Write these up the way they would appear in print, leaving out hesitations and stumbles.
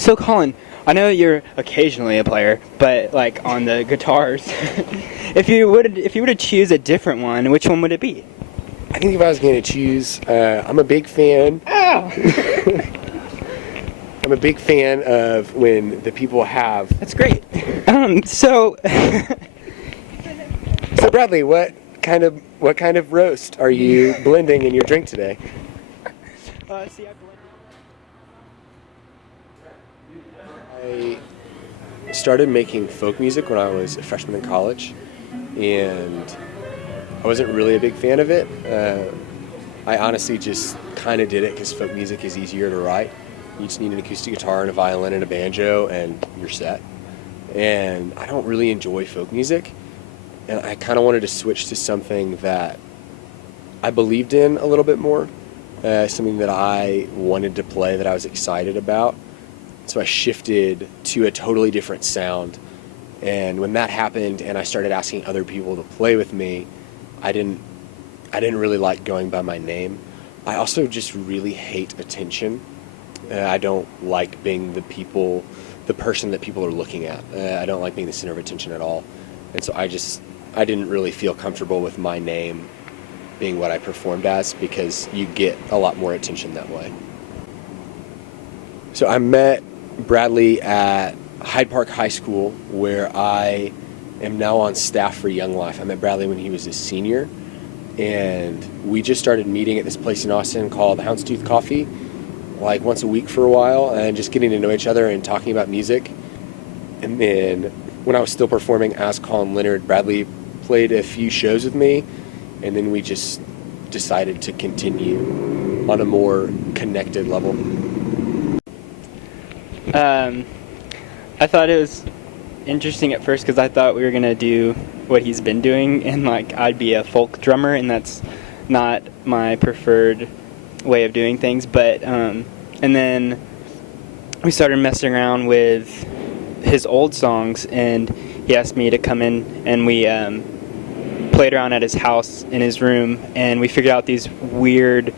So Colin, I know you're occasionally a player, but like on the guitars, if you were to choose a different one, which one would it be? I think if I was going to choose, I'm a big fan. Oh, I'm a big fan of when the people have. that's great. So So Bradley, what kind of roast are you blending in your drink today? see, I started making folk music when I was a freshman in college, and I wasn't really a big fan of it. I honestly just kind of did it because folk music is easier to write. You just need an acoustic guitar and a violin and a banjo, and you're set. And I don't really enjoy folk music, and I kind of wanted to switch to something that I believed in a little bit more, something that I wanted to play, that I was excited about. So I shifted to a totally different sound. And when that happened and I started asking other people to play with me, I didn't really like going by my name. I also just really hate attention. I don't like being the person that people are looking at. I don't like being the center of attention at all. And so I didn't really feel comfortable with my name being what I performed as, because you get a lot more attention that way. So I met Bradley at Hyde Park High School, where I am now on staff for Young Life. I met Bradley when he was a senior, and we just started meeting at this place in Austin called Houndstooth Coffee, like once a week for a while, and just getting to know each other and talking about music. And then when I was still performing as Colin Leonard, Bradley played a few shows with me, and then we just decided to continue on a more connected level. I thought it was interesting at first because I thought we were gonna do what he's been doing, and like I'd be a folk drummer, and that's not my preferred way of doing things. But and then we started messing around with his old songs, and he asked me to come in, and we played around at his house in his room, and we figured out these weird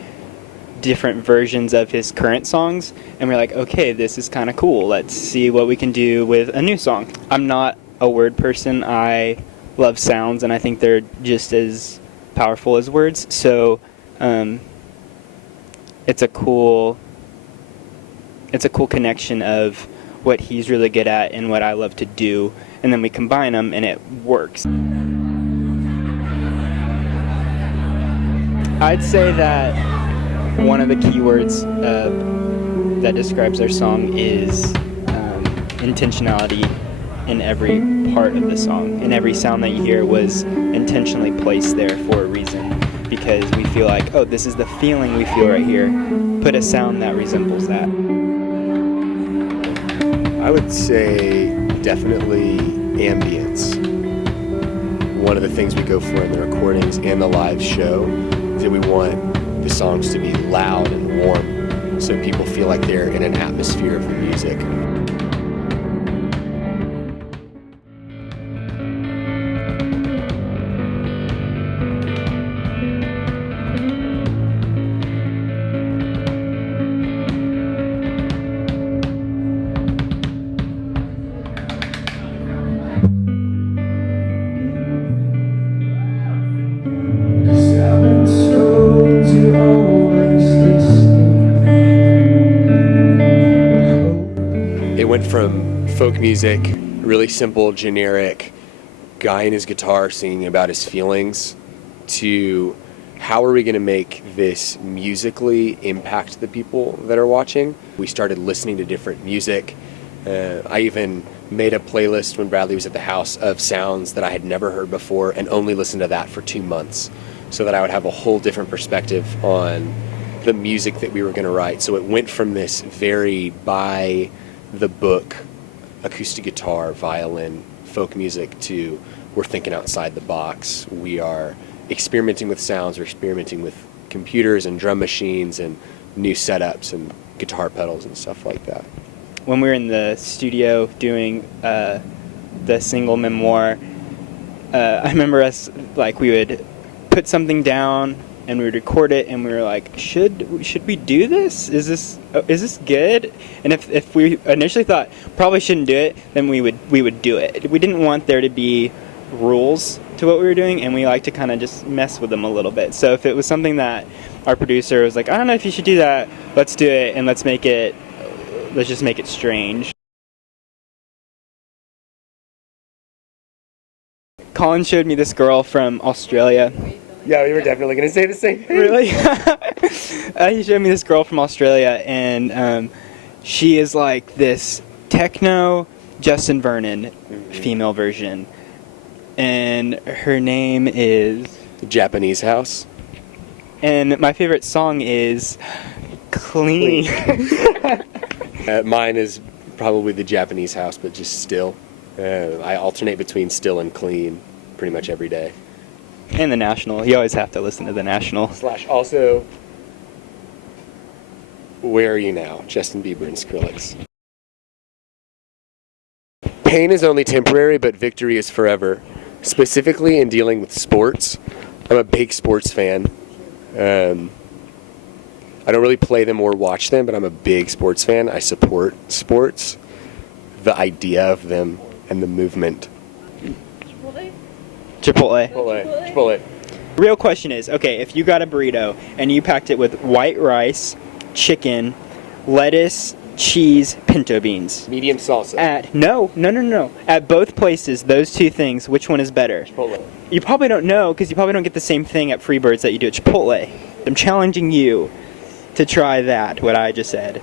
different versions of his current songs, and we're like, okay, this is kind of cool, let's see what we can do with a new song. I'm not a word person. I love sounds, and I think they're just as powerful as words, so it's a cool connection of what he's really good at and what I love to do, and then we combine them and it works. I'd say that one of the keywords that describes our song is intentionality in every part of the song. And every sound that you hear was intentionally placed there for a reason, because we feel like, oh, this is the feeling we feel right here. Put a sound that resembles that. I would say definitely ambience. One of the things we go for in the recordings and the live show is that we want the songs to be loud and warm, so people feel like they're in an atmosphere of the music. It went from folk music, really simple, generic, guy in his guitar singing about his feelings, to how are we going to make this musically impact the people that are watching. We started listening to different music. I even made a playlist when Bradley was at the house of sounds that I had never heard before, and only listened to that for 2 months, so that I would have a whole different perspective on the music that we were going to write. So it went from this very by the book, acoustic guitar, violin, folk music, to we're thinking outside the box. We are experimenting with sounds, we're experimenting with computers and drum machines and new setups and guitar pedals and stuff like that. When we were in the studio doing the single memoir, I remember us, like, we would put something down and we would record it, and we were like, should we do this? Is this good? And if we initially thought probably shouldn't do it, then we would do it. We didn't want there to be rules to what we were doing, and we like to kind of just mess with them a little bit. So if it was something that our producer was like, I don't know if you should do that, let's do it, and let's just make it strange. Colin showed me this girl from Australia. Yeah, we were definitely going to say the same thing. Really? He showed me this girl from Australia, and she is like this techno Justin Vernon female version. And her name is Japanese House. And my favorite song is Clean. Mine is probably the Japanese House, but just Still. I alternate between Still and Clean pretty much every day. And The National. You always have to listen to The National. / also, Where Are You Now? Justin Bieber and Skrillex. Pain is only temporary, but victory is forever. Specifically in dealing with sports. I'm a big sports fan. I don't really play them or watch them, but I'm a big sports fan. I support sports, the idea of them, and the movement. Chipotle. Real question is, okay, if you got a burrito and you packed it with white rice, chicken, lettuce, cheese, pinto beans. Medium salsa. No. At both places, those two things, which one is better? Chipotle. You probably don't know because you probably don't get the same thing at Freebirds that you do at Chipotle. I'm challenging you to try that, what I just said.